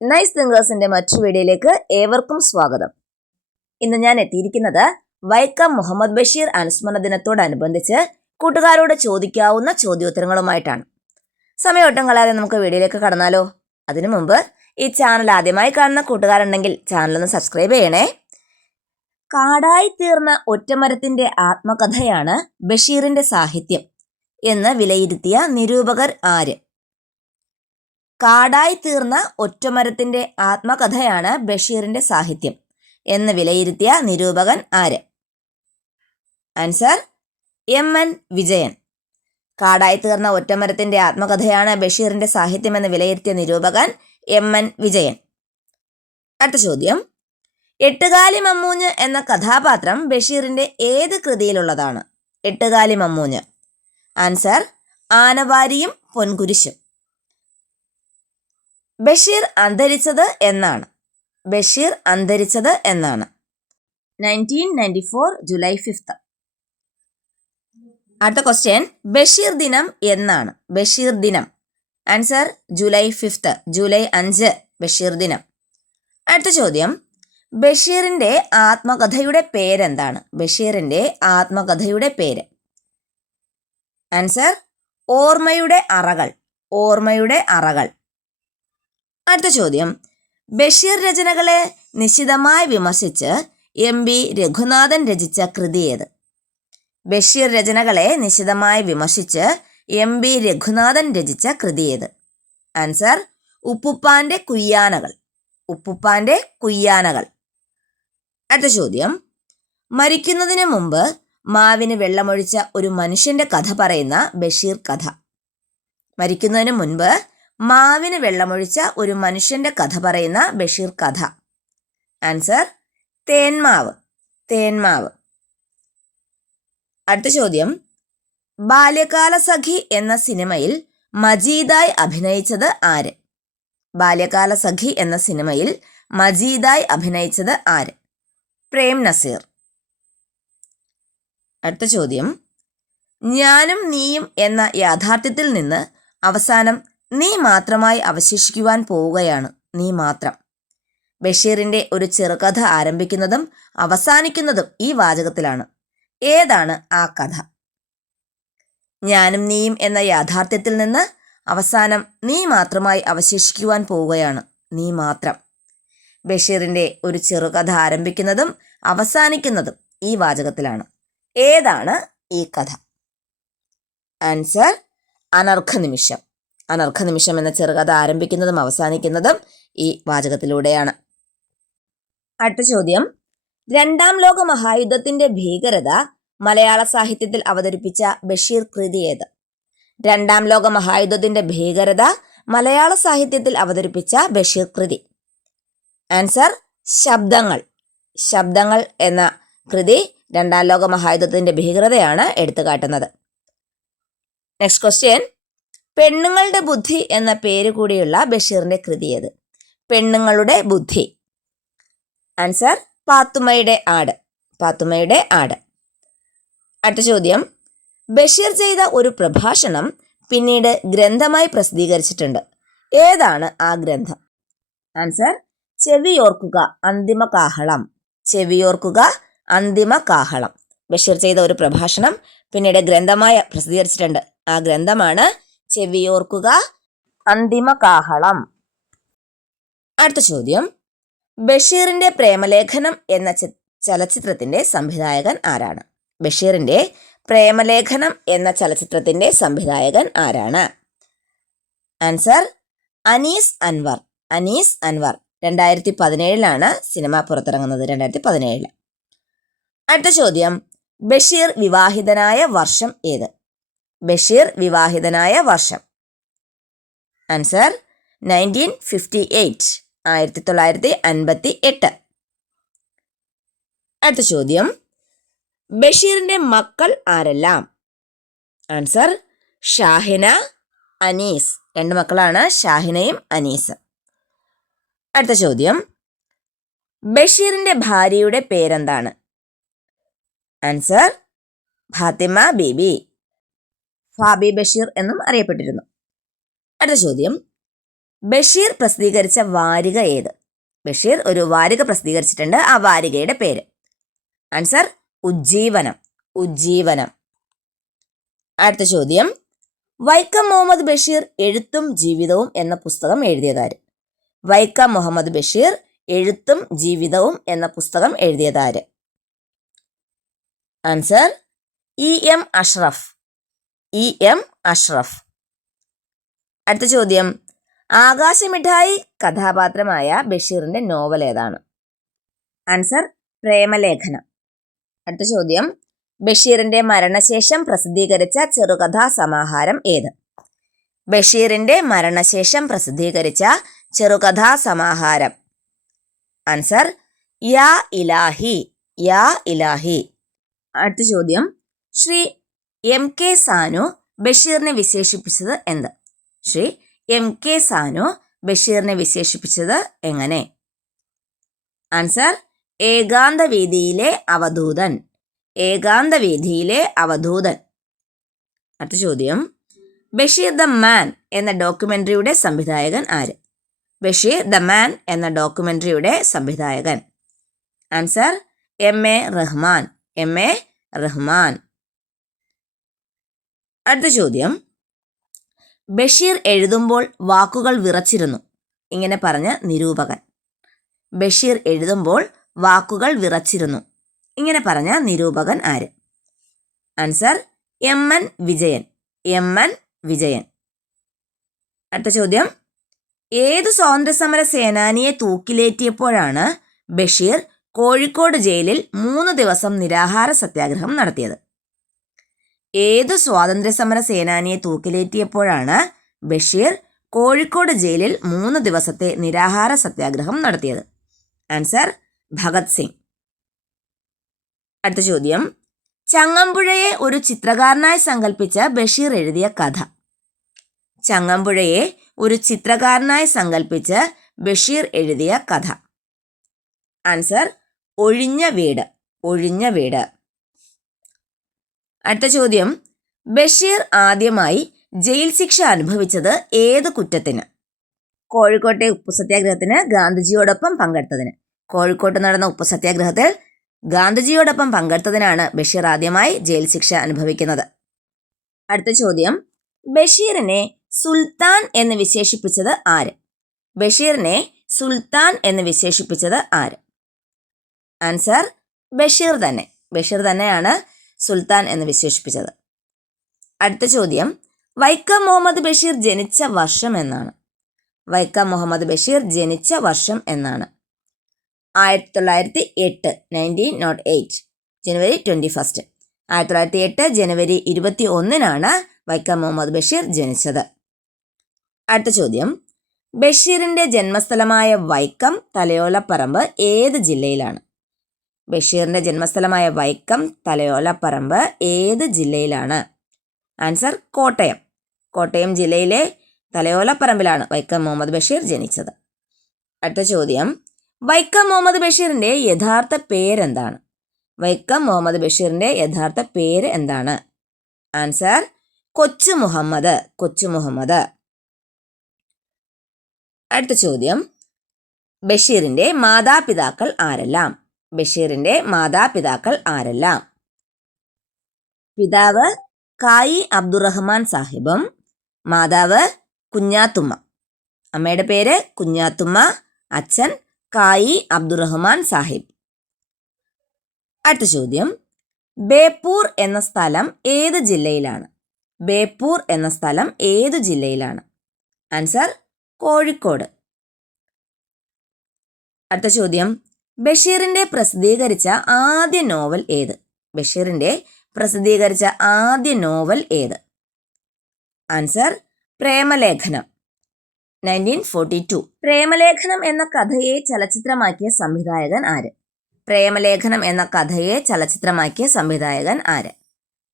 Nice തിങ്കേഴ്സിന്റെ മറ്റൊരു വീഡിയോയിലേക്ക് ഏവർക്കും സ്വാഗതം. ഇന്ന് ഞാൻ എത്തിയിരിക്കുന്നത് വൈക്കം മുഹമ്മദ് ബഷീർ അനുസ്മരണ ദിനത്തോടനുബന്ധിച്ച് കൂട്ടുകാരോട് ചോദിക്കാവുന്ന ചോദ്യോത്തരങ്ങളുമായിട്ടാണ്. സമയമൊട്ടും കളയാതെ നമുക്ക് വീഡിയോയിലേക്ക് കടന്നാലോ? അതിനു മുമ്പ് ഈ ചാനൽ ആദ്യമായി കാണുന്ന കൂട്ടുകാരുണ്ടെങ്കിൽ ചാനലൊന്ന് സബ്സ്ക്രൈബ് ചെയ്യണേ. കാടായി തീർന്ന ഒറ്റമരത്തിന്റെ ആത്മകഥയാണ് ബഷീറിന്റെ സാഹിത്യം എന്ന് വിലയിരുത്തിയ നിരൂപകർ ആര്? കാടായി തീർന്ന ഒറ്റമരത്തിന്റെ ആത്മകഥയാണ് ബഷീറിന്റെ സാഹിത്യം എന്ന് വിലയിരുത്തിയ നിരൂപകൻ ആര്? Answer MN Vijayan. കാടായി തീർന്ന ഒറ്റമരത്തിന്റെ ആത്മകഥയാണ് ബഷീറിന്റെ സാഹിത്യം എന്ന് വിലയിരുത്തിയ നിരൂപകൻ MN വിജയൻ. അടുത്ത ചോദ്യം, എട്ടുകാലി മമ്മൂഞ്ഞ് എന്ന കഥാപാത്രം ബഷീറിന്റെ ഏത് കൃതിയിലുള്ളതാണ്? എട്ടുകാലി മമ്മൂഞ്ഞ്. ആൻസർ ആനവാരിയും പൊൻകുരിശും. ബഷീർ അന്തരിച്ചത് എന്നാണ്? ബഷീർ അന്തരിച്ചത് എന്നാണ്? 1994 ജൂലൈ 5. അടുത്ത ക്വസ്റ്റ്യൻ, ബഷീർ ദിനം എന്നാണ്? ബഷീർ ദിനം. ആൻസർ ജൂലൈ 5, ജൂലൈ 5 ബഷീർ ദിനം. അടുത്ത ചോദ്യം, ബഷീറിന്റെ ആത്മകഥയുടെ പേരെന്താണ്? ബഷീറിന്റെ ആത്മകഥയുടെ പേര്. ആൻസർ ഓർമ്മയുടെ അറകൾ. ഓർമ്മയുടെ അറകൾ. അടുത്ത ചോദ്യം, ബഷീർ രചനകളെ നിശിതമായി വിമർശിച്ച് MB രഘുനാഥൻ രചിച്ച കൃതി ഏത്? ബഷീർ രചനകളെ നിശിതമായി വിമർശിച്ച് MB രഘുനാഥൻ രചിച്ച കൃതി ഏത്? ആൻസർ ഉപ്പുപ്പാന്റെ കുയ്യാനകൾ. ഉപ്പുപ്പാന്റെ കുയ്യാനകൾ. അടുത്ത ചോദ്യം, മരിക്കുന്നതിന് മുമ്പ് മാവിന് വെള്ളമൊഴിച്ച ഒരു മനുഷ്യന്റെ കഥ പറയുന്ന ബഷീർ കഥ. മരിക്കുന്നതിന് മുൻപ് മാവിന് വെള്ളമൊഴിച്ച ഒരു മനുഷ്യന്റെ കഥ പറയുന്ന ബഷീർ കഥ. ആൻസർ തേന്മാവ്. തേന്മാവ്. അടുത്ത ചോദ്യം, ബാല്യകാലസഖി എന്ന സിനിമയിൽ മജീദായി അഭിനയിച്ചത് ആര്? ബാല്യകാലസഖി എന്ന സിനിമയിൽ മജീദായി അഭിനയിച്ചത് ആര്? പ്രേം നസീർ. അടുത്ത ചോദ്യം, ഞാനും നീയും എന്ന യാഥാർത്ഥ്യത്തിൽ നിന്ന് അവസാനം നീ മാത്രമായി അവശേഷിക്കുവാൻ പോവുകയാണ്. നീ മാത്രം. ബഷീറിന്റെ ഒരു ചെറുകഥ ആരംഭിക്കുന്നതും അവസാനിക്കുന്നതും ഈ വാചകത്തിലാണ്. ഏതാണ് ആ കഥ? ഞാനും നീയും എന്ന യാഥാർത്ഥ്യത്തിൽ നിന്ന് അവസാനം നീ മാത്രമായി അവശേഷിക്കുവാൻ പോവുകയാണ്. നീ മാത്രം. ബഷീറിന്റെ ഒരു ചെറുകഥ ആരംഭിക്കുന്നതും അവസാനിക്കുന്നതും ഈ വാചകത്തിലാണ്. ഏതാണ് ഈ കഥ? ആൻസർ അനർഘനിമിഷം. അനർഘനിമിഷം എന്ന ചെറുകഥ ആരംഭിക്കുന്നതും അവസാനിക്കുന്നതും ഈ വാചകത്തിലൂടെയാണ്. അടുത്ത ചോദ്യം, രണ്ടാം ലോക മഹായുദ്ധത്തിന്റെ ഭീകരത മലയാള സാഹിത്യത്തിൽ അവതരിപ്പിച്ച ബഷീർ കൃതി ഏത്? രണ്ടാം ലോക മഹായുദ്ധത്തിന്റെ ഭീകരത മലയാള സാഹിത്യത്തിൽ അവതരിപ്പിച്ച ബഷീർ കൃതി. ആൻസർ ശബ്ദങ്ങൾ. ശബ്ദങ്ങൾ എന്ന കൃതി രണ്ടാം ലോക മഹായുദ്ധത്തിന്റെ ഭീകരതയാണ് എടുത്തുകാട്ടുന്നത്. നെക്സ്റ്റ് ക്വസ്റ്റ്യൻ, പെണ്ണുങ്ങളുടെ ബുദ്ധി എന്ന പേര് കൂടിയുള്ള ബഷീറിന്റെ കൃതി ഏത്? പെണ്ണുങ്ങളുടെ ബുദ്ധി. ആൻസർ പാത്തുമ്മയുടെ ആട്. പാത്തുമ്മയുടെ ആട്. അടുത്ത ചോദ്യം, ബഷീർ ചെയ്ത ഒരു പ്രഭാഷണം പിന്നീട് ഗ്രന്ഥമായി പ്രസിദ്ധീകരിച്ചിട്ടുണ്ട്. ഏതാണ് ആ ഗ്രന്ഥം? ആൻസർ ചെവിയോർക്കുക അന്തിമ കാഹളം. ചെവിയോർക്കുക അന്തിമ കാഹളം. ബഷീർ ചെയ്ത ഒരു പ്രഭാഷണം പിന്നീട് ഗ്രന്ഥമായി പ്രസിദ്ധീകരിച്ചിട്ടുണ്ട്. ആ ഗ്രന്ഥമാണ് ചെവിയോർക്കുക അന്തിമ കാഹളം. അടുത്ത ചോദ്യം, ബഷീറിന്റെ പ്രേമലേഖനം എന്ന ചലച്ചിത്രത്തിന്റെ സംവിധായകൻ ആരാണ്? ബഷീറിന്റെ പ്രേമലേഖനം എന്ന ചലച്ചിത്രത്തിന്റെ സംവിധായകൻ ആരാണ്? ആൻസർ അനീസ് അൻവർ. അനീസ് അൻവർ. 2017 സിനിമ പുറത്തിറങ്ങുന്നത്. 2017. അടുത്ത ചോദ്യം, ബഷീർ വിവാഹിതനായ വർഷം ഏത്? ബഷീർ വിവാഹിതനായ വർഷം. ആൻസർ 1958. 1958. അടുത്ത ചോദ്യം, ബഷീറിന്റെ മക്കൾ ആരെല്ലാം? ആൻസർ ഷാഹിന, അനീസ്. 2 മക്കളാണ്, ഷാഹിനയും അനീസ്. അടുത്ത ചോദ്യം, ബഷീറിന്റെ ഭാര്യയുടെ പേരെന്താണ്? ആൻസർ ഫാത്തിമ ബീബി. ഫാബി ബഷീർ എന്നും അറിയപ്പെട്ടിരുന്നു. അടുത്ത ചോദ്യം, ബഷീർ പ്രസിദ്ധീകരിച്ച വാരിക ഏത്? ബഷീർ ഒരു വാരിക പ്രസിദ്ധീകരിച്ചിട്ടുണ്ട്. ആ വാരികയുടെ പേര്. ആൻസർ ഉജ്ജീവനം. ഉജ്ജീവനം. അടുത്ത ചോദ്യം, വൈക്കം മുഹമ്മദ് ബഷീർ എഴുത്തും ജീവിതവും എന്ന പുസ്തകം എഴുതിയതാര്? വൈക്കം മുഹമ്മദ് ബഷീർ എഴുത്തും ജീവിതവും എന്ന പുസ്തകം എഴുതിയതാര്? Answer E.M. Ashraf. E.M. Ashraf. അടുത്ത ചോദ്യം, ആകാശമിഠായി കഥാപാത്രമായ ബഷീറിന്റെ നോവൽ ഏതാണ്? ആൻസർ പ്രേമലേഖനം. അടുത്ത ചോദ്യം, ബഷീറിന്റെ മരണശേഷം പ്രസിദ്ധീകരിച്ച ചെറുകഥാ സമാഹാരം ഏത്? ബഷീറിന്റെ മരണശേഷം പ്രസിദ്ധീകരിച്ച ചെറുകഥാ സമാഹാരം. ആൻസർ യാ ഇലാഹി. യാ ഇലാഹി. അടുത്ത ചോദ്യം, ശ്രീ M.K. സാനു ബഷീറിനെ വിശേഷിപ്പിച്ചത് എന്ത്? ശ്രീ M.K. സാനു ബഷീറിനെ വിശേഷിപ്പിച്ചത് എങ്ങനെ? ആൻസർ ഏകാന്തവേദിയിലെ അവധൂതൻ. ഏകാന്തവേദിയിലെ അവധൂതൻ. അടുത്ത ചോദ്യം, ബഷീർ ദ മാൻ എന്ന ഡോക്യുമെന്ററിയുടെ സംവിധായകൻ ആര്? ബഷീർ ദ മാൻ എന്ന ഡോക്യുമെന്ററിയുടെ സംവിധായകൻ. Answer M.A. Rahman. M.A. Rahman. അടുത്ത ചോദ്യം, ബഷീർ എഴുതുമ്പോൾ വാക്കുകൾ വിറച്ചിരുന്നു ഇങ്ങനെ പറഞ്ഞ നിരൂപകൻ. ബഷീർ എഴുതുമ്പോൾ വാക്കുകൾ വിറച്ചിരുന്നു ഇങ്ങനെ പറഞ്ഞ നിരൂപകൻ ആര്? Answer M.N. Vijayan. M.N. Vijayan. അടുത്ത ചോദ്യം, ഏതു സ്വാതന്ത്ര്യസമര സേനാനിയെ തൂക്കിലേറ്റിയപ്പോഴാണ് ബഷീർ കോഴിക്കോട് ജയിലിൽ 3 ദിവസം നിരാഹാര സത്യാഗ്രഹം നടത്തിയത്? ഏതു സ്വാതന്ത്ര്യസമര സേനാനിയെ തൂക്കിലേറ്റിയപ്പോഴാണ് ബഷീർ കോഴിക്കോട് ജയിലിൽ 3 ദിവസത്തെ നിരാഹാര സത്യാഗ്രഹം നടത്തിയത്? ആൻസർ ഭഗത് സിംഗ്. അടുത്ത ചോദ്യം, ചങ്ങമ്പുഴയെ ഒരു ചിത്രകാരനായി സങ്കല്പിച്ച് ബഷീർ എഴുതിയ കഥ. ചങ്ങമ്പുഴയെ ഒരു ചിത്രകാരനായി സങ്കല്പിച്ച് ബഷീർ എഴുതിയ കഥ. ആൻസർ ഒഴിഞ്ഞ വീട്. ഒഴിഞ്ഞ വീട്. അടുത്ത ചോദ്യം, ബഷീർ ആദ്യമായി ജയിൽ ശിക്ഷ അനുഭവിച്ചത് ഏത് കുറ്റത്തിന്? കോഴിക്കോട്ടെ ഉപ്പു സത്യാഗ്രഹത്തിന് ഗാന്ധിജിയോടൊപ്പം പങ്കെടുത്തതിന്. കോഴിക്കോട്ട് നടന്ന ഉപ്പു സത്യാഗ്രഹത്തിൽ ഗാന്ധിജിയോടൊപ്പം പങ്കെടുത്തതിനാണ് ബഷീർ ആദ്യമായി ജയിൽ ശിക്ഷ അനുഭവിക്കുന്നത്. അടുത്ത ചോദ്യം, ബഷീറിനെ സുൽത്താൻ എന്ന് വിശേഷിപ്പിച്ചത് ആര്? ബഷീറിനെ സുൽത്താൻ എന്ന് വിശേഷിപ്പിച്ചത് ആര്? ആൻസർ ബഷീർ തന്നെ. ബഷീർ തന്നെയാണ് സുൽത്താൻ എന്ന് വിശേഷിപ്പിച്ചത്. അടുത്ത ചോദ്യം, വൈക്കം മുഹമ്മദ് ബഷീർ ജനിച്ച വർഷം എന്നാണ്? വൈക്കം മുഹമ്മദ് ബഷീർ ജനിച്ച വർഷം എന്നാണ്? 1908. 1908 ജനുവരി 21. 1908 ജനുവരി 21 വൈക്കം മുഹമ്മദ് ബഷീർ ജനിച്ചത്. അടുത്ത ചോദ്യം, ബഷീറിന്റെ ജന്മസ്ഥലമായ വൈക്കം തലയോലപ്പറമ്പ് ഏത് ജില്ലയിലാണ്? ബഷീറിന്റെ ജന്മസ്ഥലമായ വൈക്കം തലയോലപ്പറമ്പ് ഏത് ജില്ലയിലാണ്? ആൻസർ കോട്ടയം. കോട്ടയം ജില്ലയിലെ തലയോലപ്പറമ്പിലാണ് വൈക്കം മുഹമ്മദ് ബഷീർ ജനിച്ചത്. അടുത്ത ചോദ്യം, വൈക്കം മുഹമ്മദ് ബഷീറിന്റെ യഥാർത്ഥ പേരെന്താണ്? വൈക്കം മുഹമ്മദ് ബഷീറിന്റെ യഥാർത്ഥ പേര് എന്താണ്? ആൻസർ കൊച്ചു മുഹമ്മദ്. കൊച്ചു മുഹമ്മദ്. അടുത്ത ചോദ്യം, ബഷീറിന്റെ മാതാപിതാക്കൾ ആരെല്ലാം? ബഷീറിന്റെ മാതാപിതാക്കൾ ആരെല്ലാം? പിതാവ് കായി അബ്ദുറഹ്മാൻ സാഹിബും മാതാവ് കുഞ്ഞാത്തുമ്മ. അമ്മയുടെ പേര് കുഞ്ഞാത്തുമ്മ, അച്ഛൻ കായി അബ്ദുറഹ്മാൻ സാഹിബ്. അടുത്ത ചോദ്യം, ബേപ്പൂർ എന്ന സ്ഥലം ഏത് ജില്ലയിലാണ്? ബേപ്പൂർ എന്ന സ്ഥലം ഏതു ജില്ലയിലാണ്? ആൻസർ കോഴിക്കോട്. അടുത്ത ചോദ്യം, ബഷീറിന്റെ പ്രസിദ്ധീകരിച്ച ആദ്യ നോവൽ ഏത്? ബഷീറിന്റെ പ്രസിദ്ധീകരിച്ച ആദ്യ നോവൽ ഏത്? ആൻസർ പ്രേമലേഖനം. 1942. പ്രേമലേഖനം എന്ന കഥയെ ചലച്ചിത്രമാക്കിയ സംവിധായകൻ ആര്? പ്രേമലേഖനം എന്ന കഥയെ ചലച്ചിത്രമാക്കിയ സംവിധായകൻ ആര്?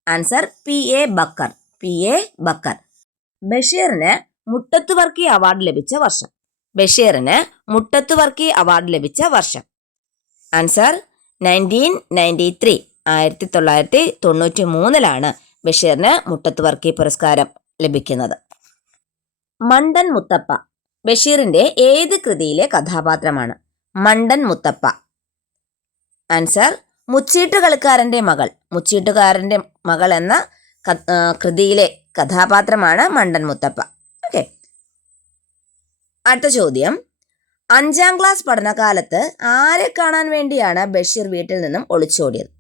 Answer P.A. Backer. P.A. Backer. ബഷീറിന് മുട്ടത്ത് വർക്കി അവാർഡ് ലഭിച്ച വർഷം. ബഷീറിന് മുട്ടത്ത് വർക്കി അവാർഡ് ലഭിച്ച വർഷം. ആൻസർ 1993. 1993 ബഷീറിന് മുട്ടത്ത് വർക്കി പുരസ്കാരം ലഭിക്കുന്നത്. മണ്ടൻ മുത്തപ്പ ബഷീറിന്റെ ഏത് കൃതിയിലെ കഥാപാത്രമാണ്? മണ്ടൻ മുത്തപ്പ. ആൻസർ മുച്ചീട്ടുകളിക്കാരന്റെ മകൾ. മുച്ചീട്ടുകാരന്റെ മകൾ എന്ന കൃതിയിലെ കഥാപാത്രമാണ് മണ്ടൻ മുത്തപ്പ. ഓക്കെ. അടുത്ത ചോദ്യം, 5ാം ക്ലാസ് പഠനകാലത്ത് ആരെ കാണാൻ വേണ്ടിയാണ് ബഷീർ വീട്ടിൽ നിന്നും ഒളിച്ചോടിയത്?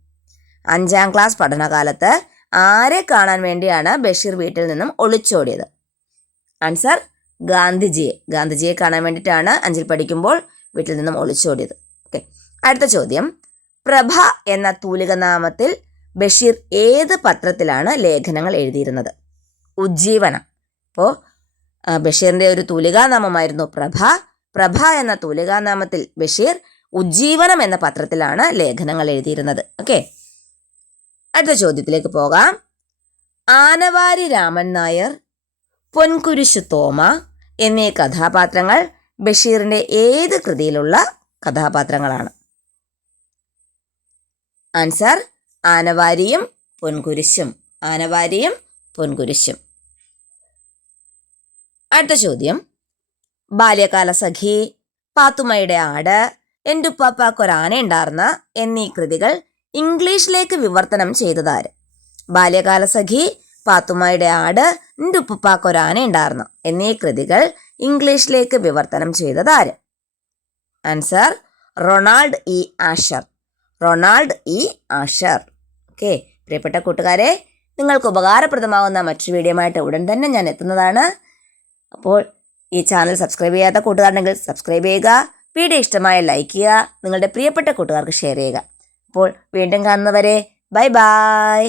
5ാം ക്ലാസ് പഠനകാലത്ത് ആരെ കാണാൻ വേണ്ടിയാണ് ബഷീർ വീട്ടിൽ നിന്നും ഒളിച്ചോടിയത്? ആൻസർ ഗാന്ധിജിയെ. ഗാന്ധിജിയെ കാണാൻ വേണ്ടിയിട്ടാണ് 5ൽ പഠിക്കുമ്പോൾ വീട്ടിൽ നിന്നും ഒളിച്ചോടിയത്. ഓക്കെ. അടുത്ത ചോദ്യം, പ്രഭ എന്ന തൂലികനാമത്തിൽ ബഷീർ ഏത് പത്രത്തിലാണ് ലേഖനങ്ങൾ എഴുതിയിരുന്നത്? ഉജ്ജീവനം. അപ്പോൾ ബഷീറിന്റെ ഒരു തൂലികാനാമമായിരുന്നു പ്രഭ. പ്രഭ എന്ന തൂലികാനാമത്തിൽ ബഷീർ ഉജ്ജീവനം എന്ന പത്രത്തിലാണ് ലേഖനങ്ങൾ എഴുതിയിരുന്നത്. ഓക്കെ. അടുത്ത ചോദ്യത്തിലേക്ക് പോകാം. ആനവാരി രാമൻ നായർ, പൊൻകുരിശു തോമ എന്നീ കഥാപാത്രങ്ങൾ ബഷീറിന്റെ ഏത് കൃതിയിലുള്ള കഥാപാത്രങ്ങളാണ്? ആൻസർ ആനവാരിയും പൊൻകുരിശും. ആനവാരിയും പൊൻകുരിശും. അടുത്ത ചോദ്യം, ബാല്യകാല സഖി, പാത്തുമ്മയുടെ ആട്, എന്റുപ്പാപ്പാക്കൊരാനയുണ്ടാർന്ന എന്നീ കൃതികൾ ഇംഗ്ലീഷിലേക്ക് വിവർത്തനം ചെയ്തതാര്? ബാല്യകാല സഖി, പാത്തുമ്മയുടെ ആട്, എന്റുപ്പാപ്പാക്കൊരാനയുണ്ടാർന്ന എന്നീ കൃതികൾ ഇംഗ്ലീഷിലേക്ക് വിവർത്തനം ചെയ്തതാര്? Answer Ronald E Asher. Ronald E Asher. Okay. പ്രിയപ്പെട്ട കൂട്ടുകാരെ, നിങ്ങൾക്ക് ഉപകാരപ്രദമാകുന്ന മറ്റൊരു വീഡിയോയുമായിട്ട് ഉടൻ തന്നെ ഞാൻ എത്തുന്നതാണ്. അപ്പോൾ ഈ ചാനൽ സബ്സ്ക്രൈബ് ചെയ്യാത്ത കൂട്ടുകാരുണ്ടെങ്കിൽ സബ്സ്ക്രൈബ് ചെയ്യുക. വീഡിയോ ഇഷ്ടമായ ലൈക്ക് ചെയ്യുക. നിങ്ങളുടെ പ്രിയപ്പെട്ട കൂട്ടുകാർക്ക് ഷെയർ ചെയ്യുക. അപ്പോൾ വീണ്ടും കാണുന്നവരെ ബൈ ബൈ.